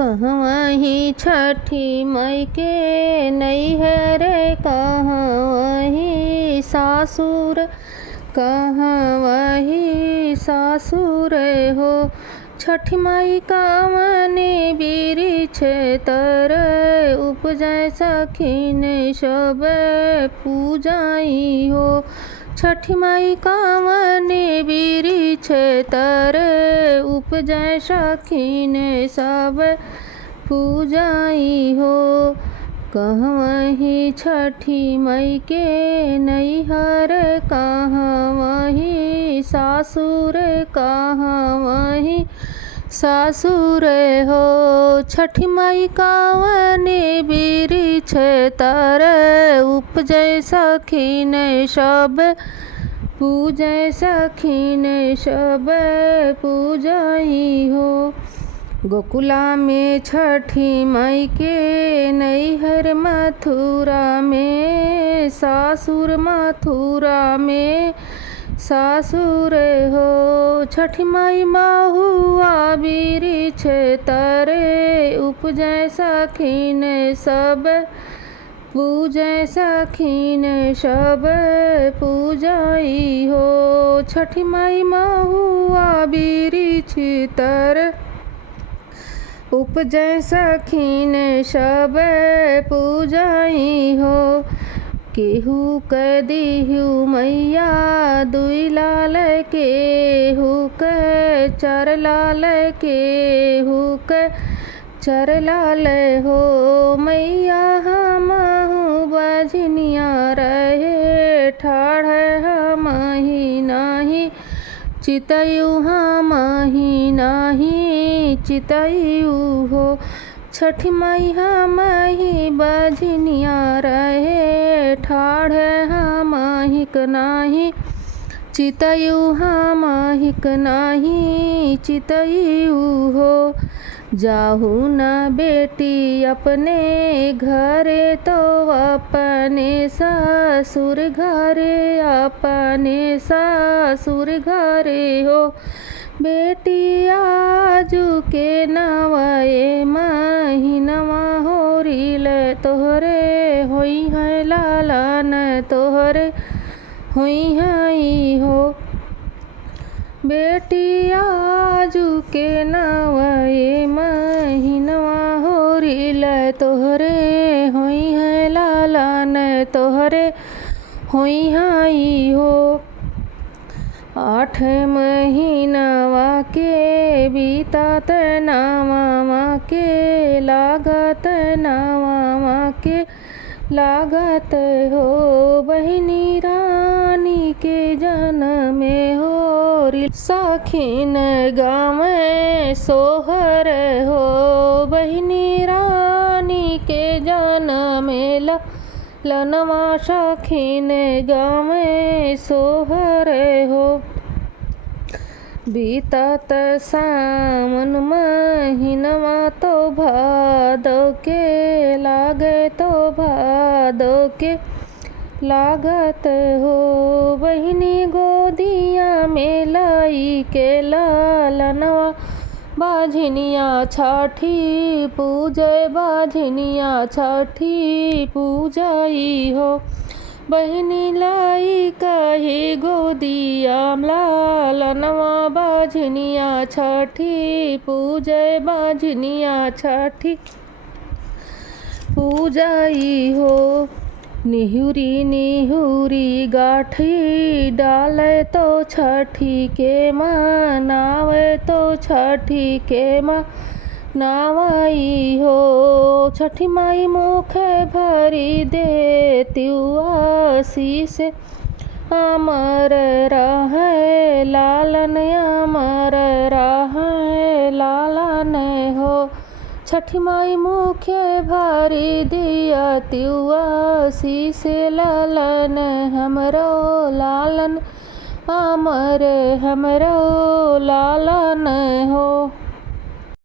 कहवहीं छठी मई के नैहर, कहवहीं सासुर, कहवहीं सासुर हो। छठी माई कामने बिरिछ तर, उपजै सखीन सब पूजाई हो। छठी माई कामने बिरिछ तर, उपजै सखीन सब पूजाई हो। कहवहीं छठी मई के नैहर, कहवहीं सासुर, कहवहीं सासुर हो। छठी माई कावने बिरिछ तर, उपजै सखीन सब पूजै सखीन सब पूजाई हो। गोकुला में छठी माई के नैहर, मथुरा में सासुर, मथुरा में सासुर हो। छठी माई महुआ बिरिछ तर, उपजै सखीन सब पूजै सखीन सब पूजाई हो। छठी माई महुआ बिरिछ तर, उपजै सखीन सब पूजाई हो। केहू क दिहु मैया दुई लाल, केहू क चार लाल, केहू क चार लाल हो। मैया हमहु बजनिया रहे ठाढ़, हमहि नाही चितयु, हमहि नाही चितयु हो। छठी माई हमहि बजनिया रहे ठाढ़, हमहिक नाही चितयु, हमहिक नाही चितयु हो। जाहु न बेटी अपने घरे, तो अपने ससुर घरे, अपने ससुर घरे हो। बेटी आजू के नवए महीनवा, होरिल तोहरे होई है लालन, तोहरे होई है हो। बेटी आजू के नवए महीनवा, होरिल तोहरे होई है लालन, तोहरे होई है हो। 8 महीनवा के बीतात नवमा के लागत, नवमा के लागत हो। बहिनी रानी के जनम होरिल सखीन गाँव सोहर हो। बहिनी रानी के जनम लनवा, सखीन गाँव सोहर हो। बीतत सावन महीनवा, तो भादो के लागे, तो भादो के लागत हो। बहिनी गोदिया में लाई के लालनवा, बाझनिया छठी पूजै, बाझनिया छठी पूजाई हो। बहिनी लाई कही गोदिया लालनवा, बाझनिया छठी पूजै, बाझनिया छठी पूजाई हो। निहुरी निहुरी गाठी डाले, तो छठी के मनावे, तो छठी के मनावई हो। छठी माई मुख भरी देतियु आशीष, अमर रहे लालन, अमर रहे लालन हो। छठी माई मुख भरी दियतियु आशीष, लालन हमरो लालन, अमर हमरो लालन हो।